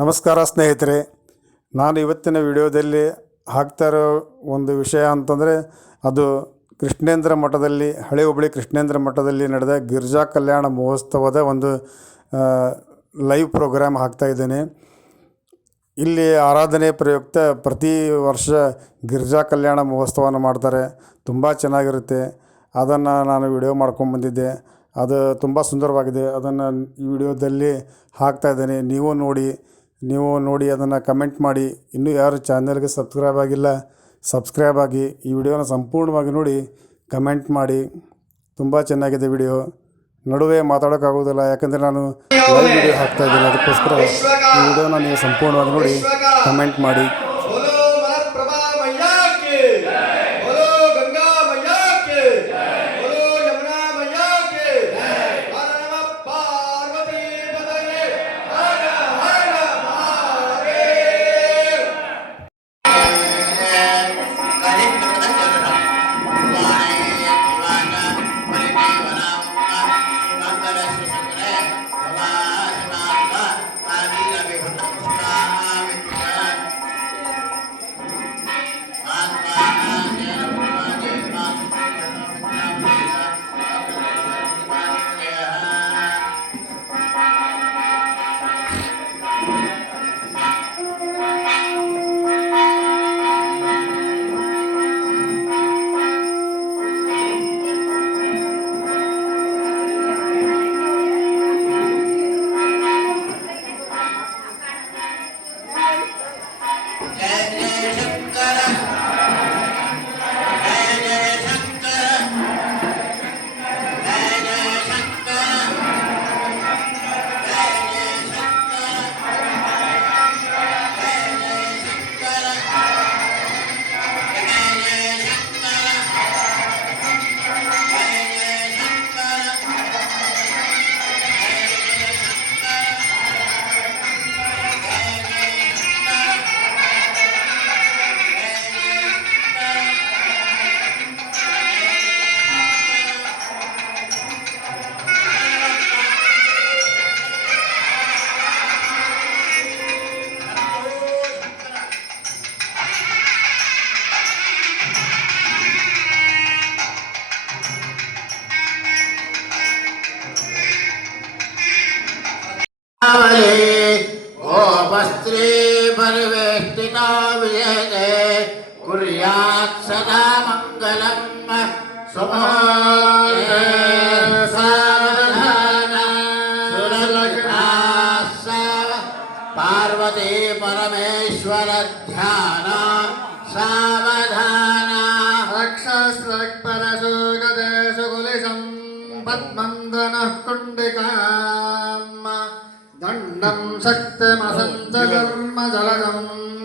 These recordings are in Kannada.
ನಮಸ್ಕಾರ ಸ್ನೇಹಿತರೆ. ನಾನು ಇವತ್ತಿನ ವಿಡಿಯೋದಲ್ಲಿ ಹಾಕ್ತಾ ಇರೋ ಒಂದು ವಿಷಯ ಅಂತಂದರೆ, ಅದು ಕೃಷ್ಣೇಂದ್ರ ಮಠದಲ್ಲಿ, ಹಳೆ ಹುಬ್ಬಳ್ಳಿ ಕೃಷ್ಣೇಂದ್ರ ಮಠದಲ್ಲಿ ನಡೆದ ಗಿರ್ಜಾ ಕಲ್ಯಾಣ ಮಹೋತ್ಸವದ ಒಂದು ಲೈವ್ ಪ್ರೋಗ್ರಾಮ್ ಹಾಕ್ತಾ ಇದ್ದೇನೆ. ಇಲ್ಲಿ ಆರಾಧನೆ ಪ್ರಯುಕ್ತ ಪ್ರತಿ ವರ್ಷ ಗಿರ್ಜಾ ಕಲ್ಯಾಣ ಮಹೋತ್ಸವನ ಮಾಡ್ತಾರೆ. ತುಂಬ ಚೆನ್ನಾಗಿರುತ್ತೆ. ಅದನ್ನು ನಾನು ವಿಡಿಯೋ ಮಾಡ್ಕೊಂಬಂದಿದ್ದೆ ಅದು ತುಂಬ ಸುಂದರವಾಗಿದೆ. ಅದನ್ನು ವಿಡಿಯೋದಲ್ಲಿ ಹಾಕ್ತಾ ಇದ್ದೇನೆ. ನೀವು ನೋಡಿ ನೀವು ನೋಡಿ ಅದನ್ನು ಕಮೆಂಟ್ ಮಾಡಿ. ಇನ್ನೂ ಯಾರು ಚಾನೆಲ್ಗೆ ಸಬ್ಸ್ಕ್ರೈಬ್ ಆಗಿಲ್ಲ, ಸಬ್ಸ್ಕ್ರೈಬ್ ಆಗಿ ಈ ವಿಡಿಯೋನ ಸಂಪೂರ್ಣವಾಗಿ ನೋಡಿ, ಕಮೆಂಟ್ ಮಾಡಿ. ತುಂಬ ಚೆನ್ನಾಗಿದೆ ವಿಡಿಯೋ. ನಡುವೆ ಮಾತಾಡೋಕ್ಕಾಗೋದಿಲ್ಲ, ಯಾಕಂದರೆ ನಾನು ವಿಡಿಯೋ ಹಾಕ್ತಾ ಇದ್ದೀನಿ. ಅದಕ್ಕೋಸ್ಕರ ಈ ವಿಡಿಯೋನ ನೀವು ಸಂಪೂರ್ಣವಾಗಿ ನೋಡಿ, ಕಮೆಂಟ್ ಮಾಡಿ. विजयते कुर्यात् सदा मङ्गलम् सुमोदे सावधान सुरलग्ना साव पार्वती परमेश्वर ध्यान सावधान रक्षस्रक्परशोगदेषु कुलिशम् पद्मन्दनः कुण्डिकाम् घृतां शक्तिमसञ्चकर्मजलगं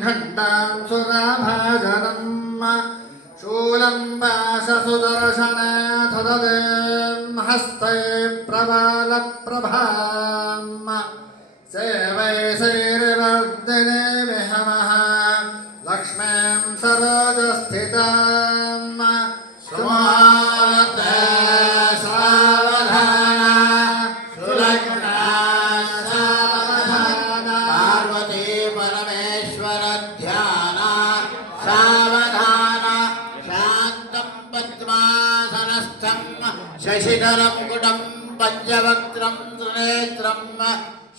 घण्टां सुराभाजनम् शूलं पाशसुदर्शने ददते हस्ते प्रबालप्रभाम् सेवै शैर्वर्दिने विहमः लक्ष्मीं सरोजस्थिता शशिधरं कुटं पञ्चवक्त्रं त्रिनेत्रं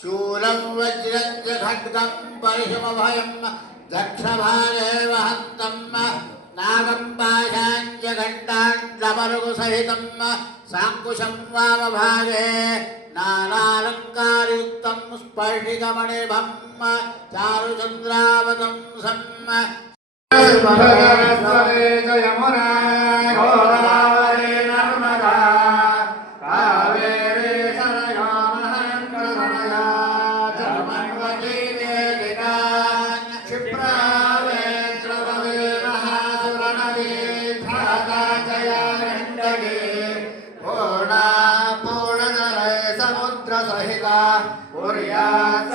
शूलं वज्रं च खड्गं परिशमभयं दक्षभागे वहन्तं नागं पाशाञ्च घण्टाण्डमरुगुसहितं साङ्कुशं वामभागे नानालङ्कारयुक्तं स्पर्शिकमणिभं चारुचन्द्रावतं सम् यमुना कुर्यात्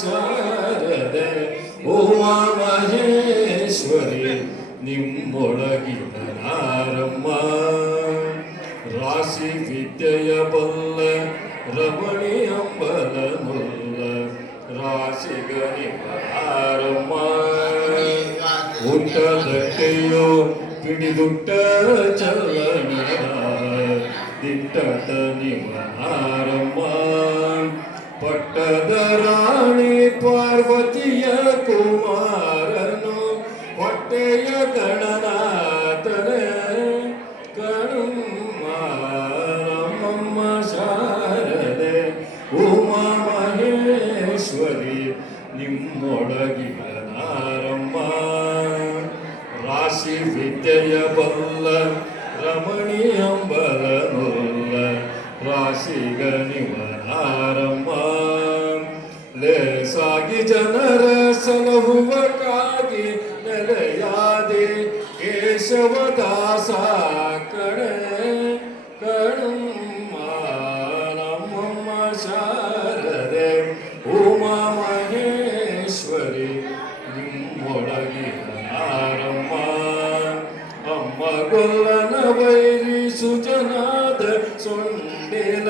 ಮಮ್ಮ ಶಾರದೆ ಉಮಾ ಮಹೇಶ್ವರಿ ನಿಮ್ಮೊಳಗಿನ ನಾರಮ್ಮ ರಾಶಿ ವಿದ್ಯೆಯ ಬಲ್ಲ ರಮಣಿ ಅಂಬಲ ಮುಲ್ಲ ರಾಶಿಗನಿವಾರಮ್ಮ ಊಟದಟ್ಟೆಯೋ ಪಿಡಿದುಟ್ಟ ಚಲನ ದಿಟ್ಟದ पार्वतीय कुमार ಜನರ ಸಲಹುವಕ್ಕಾಗಿ ನೆಲೆಯಾದೆ ಕೇಶವದಾಸ ಕಣೆ ಕಣಮ್ಮ ನಮ್ಮಮ್ಮ ಶಾರದೆ ಉಮಾ ಮಹೇಶ್ವರಿ ನಿಮ್ಮೊಳಗಿನ ನಾರಮ್ಮ ಅಮ್ಮ ಗೊಲ್ಲನ ವೈರಿ ಸುಜನಾದ ಸೊಂಡಿಲ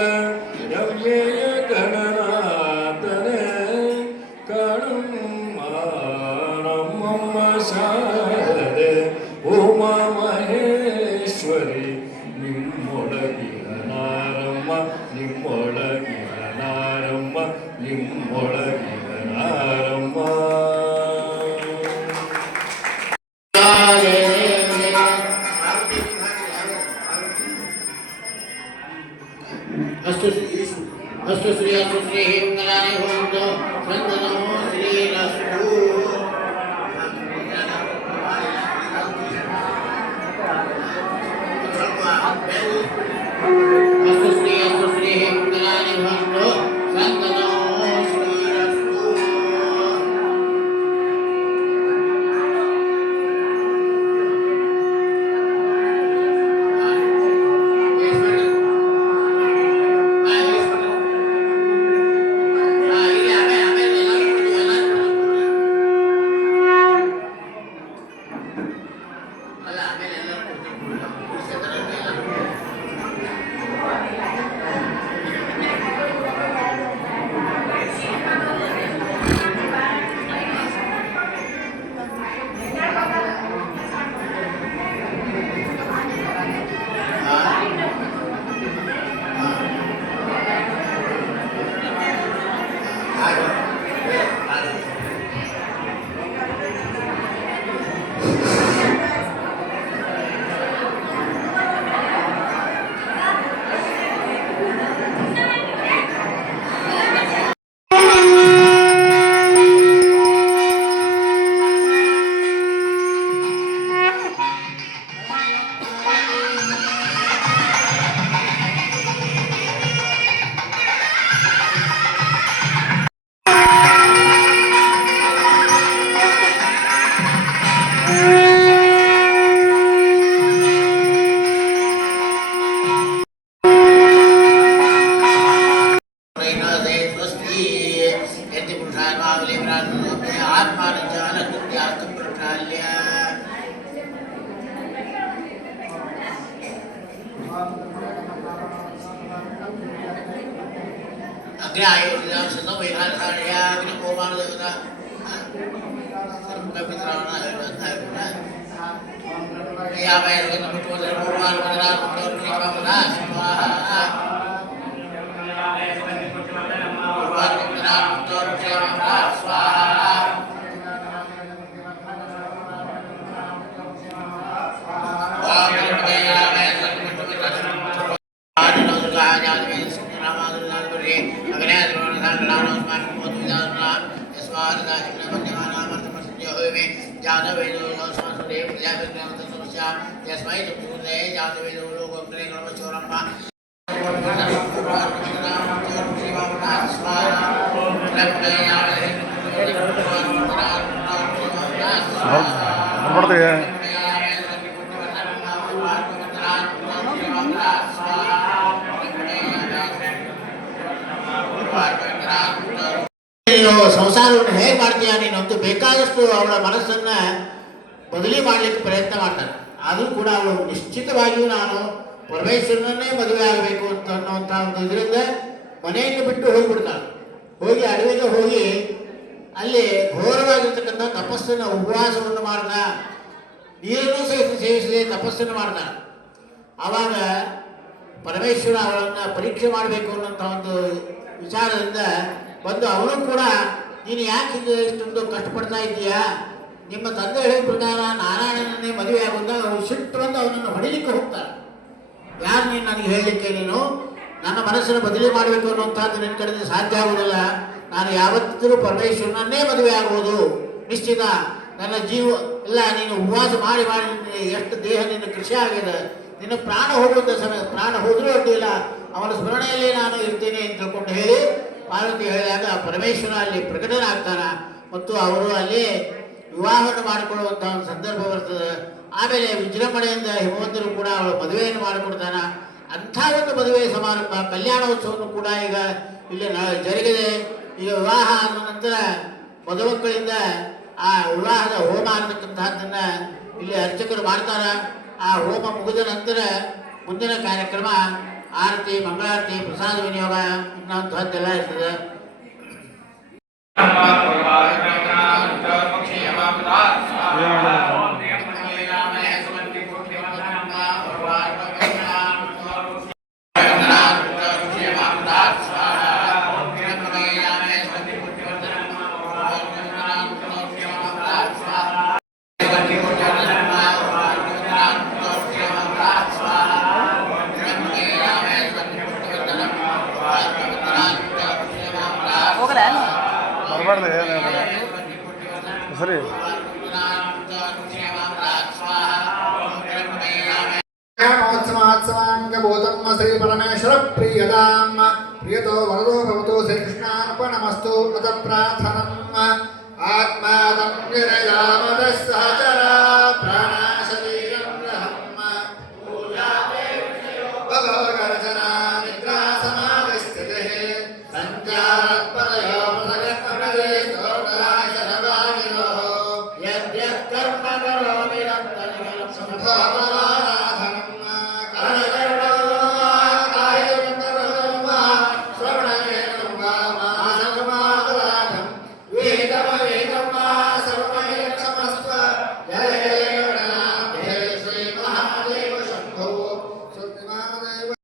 अस्तु अस्तु श्री अस्तु श्री हिम नारायण होम दो Ya, baik. Kita berdua dari luar, dari luar, dari luar, dari luar, dari luar, dari luar, dari luar, dari luar, dari luar, dari luar, dari luar, dari ನೀನು ಸಂಸಾರವನ್ನು ಹೇಗೆ ಮಾಡ್ತೀಯ ನೀನು ಅಂತೂ ಬೇಕಾದಷ್ಟು ಅವಳ ಮನಸ್ಸನ್ನ ಬದಲಿ ಮಾಡ್ಲಿಕ್ಕೆ ಪ್ರಯತ್ನ ಮಾಡ್ತಾನೆ. ಆದರೂ ಕೂಡ ಅವಳು ನಿಶ್ಚಿತವಾಗಿಯೂ ನಾನು ಪರಮೇಶ್ವರನನ್ನೇ ಮದುವೆ ಆಗಬೇಕು ಅಂತ ಅನ್ನುವಂಥ ಒಂದು ಇದರಿಂದ ಮನೆಯನ್ನು ಬಿಟ್ಟು ಹೋಗಿಬಿಡ್ತಾಳೆ. ಹೋಗಿ ಅಡವಿಗೆ ಹೋಗಿ ಅಲ್ಲಿ ಘೋರವಾಗಿರ್ತಕ್ಕಂಥ ತಪಸ್ಸಿನ ಉಪವಾಸವನ್ನು ಮಾಡ್ದ. ನೀರನ್ನು ಸಹಿತ ಸೇವಿಸದೆ ತಪಸ್ಸನ್ನು ಮಾಡ್ದ. ಆವಾಗ ಪರಮೇಶ್ವರ ಅವರನ್ನು ಪರೀಕ್ಷೆ ಮಾಡಬೇಕು ಅನ್ನೋಂಥ ಒಂದು ವಿಚಾರದಿಂದ ಬಂದು ಅವನು ಕೂಡ, ನೀನು ಯಾಕೆ ಇಷ್ಟೊಂದು ಕಷ್ಟಪಡ್ತಾ ಇದ್ದೀಯಾ? ನಿಮ್ಮ ತಂದೆ ಹೇಳಿದ ಪ್ರಕಾರ ನಾರಾಯಣನೇ ಮದುವೆ ಆಗುವಾಗ ಅವರು ಸಿಟ್ಟು ಬಂದು ಅವನನ್ನು ಹೊಡಿಲಿಕ್ಕೆ ಹೋಗ್ತಾರೆ ಯಾರು ನೀನು ನನಗೆ ಹೇಳಲಿಕ್ಕೆ ನೀನು? ನನ್ನ ಮನಸ್ಸನ್ನು ಬದಲಿ ಮಾಡಬೇಕು ಅನ್ನುವಂಥದ್ದು ನಿನ್ನ ಕಡೆಯಿಂದ ಸಾಧ್ಯ ಆಗುವುದಿಲ್ಲ. ನಾನು ಯಾವತ್ತಿದ್ದರೂ ಪರಮೇಶ್ವರನನ್ನೇ ಮದುವೆ ಆಗುವುದು ನಿಶ್ಚಿತ ನನ್ನ ಜೀವ ಇಲ್ಲ ನೀನು ಉಪವಾಸ ಮಾಡಿ ಮಾಡಿ ಎಷ್ಟು ದೇಹ ನಿನ್ನ ಕೃಷಿ ಆಗಿದೆ. ನಿನ್ನ ಪ್ರಾಣ ಹೋಗುವಂಥ ಸಮಯ ಪ್ರಾಣ ಹೋದರೂ ಅಡ್ಡಿಲ್ಲ ಅವನ ಸ್ಮರಣೆಯಲ್ಲಿ ನಾನು ಇರ್ತೇನೆ ಅಂತ ತಿಳ್ಕೊಂಡು ಹೇಳಿ ಪಾರ್ವತಿ ಹೇಳಿದಾಗ ಪರಮೇಶ್ವರ ಅಲ್ಲಿ ಪ್ರಕಟನಾಗ್ತಾನ. ಮತ್ತು ಅವರು ಅಲ್ಲಿ ವಿವಾಹವನ್ನು ಮಾಡಿಕೊಳ್ಳುವಂಥ ಒಂದು ಸಂದರ್ಭ ಬರ್ತದೆ. ಆಮೇಲೆ ವಿಜೃಂಭಣೆಯಿಂದ ಹಿಮವಂತರು ಕೂಡ ಅವಳ ಮದುವೆಯನ್ನು ಮಾಡಿಕೊಡ್ತಾನ. ಅಂಥ ಒಂದು ಮದುವೆ ಸಮಾರಂಭ ಕಲ್ಯಾಣೋತ್ಸವವನ್ನು ಕೂಡ ಈಗ ಇಲ್ಲಿ ಜರುಗಿದೆ. ಈಗ ವಿವಾಹ ಆದ ನಂತರ ಮದುಮಕ್ಕಳಿಂದ ಆ ವಿವಾಹದ ಹೋಮ ಅನ್ನತಕ್ಕಂತಹದ್ದನ್ನ ಇಲ್ಲಿ ಅರ್ಚಕರು ಮಾಡ್ತಾರ. ಆ ಹೋಮ ಮುಗಿದ ನಂತರ ಮುಂದಿನ ಕಾರ್ಯಕ್ರಮ ಆರತಿ, ಮಂಗಳಾರತಿ, ಪ್ರಸಾದ ವಿನಿಯೋಗ ಅನ್ನುವಂತಹದ್ದೆಲ್ಲ ಇರ್ತದೆ. కనపడదు సరే. శ్రీ పరమేశ్వర ప్రియదాం ప్రియతో వరదో భవతో శ్రీకృష్ణార్పణమస్తు అత ప్రార్థనం ఆత్మాదం సహచర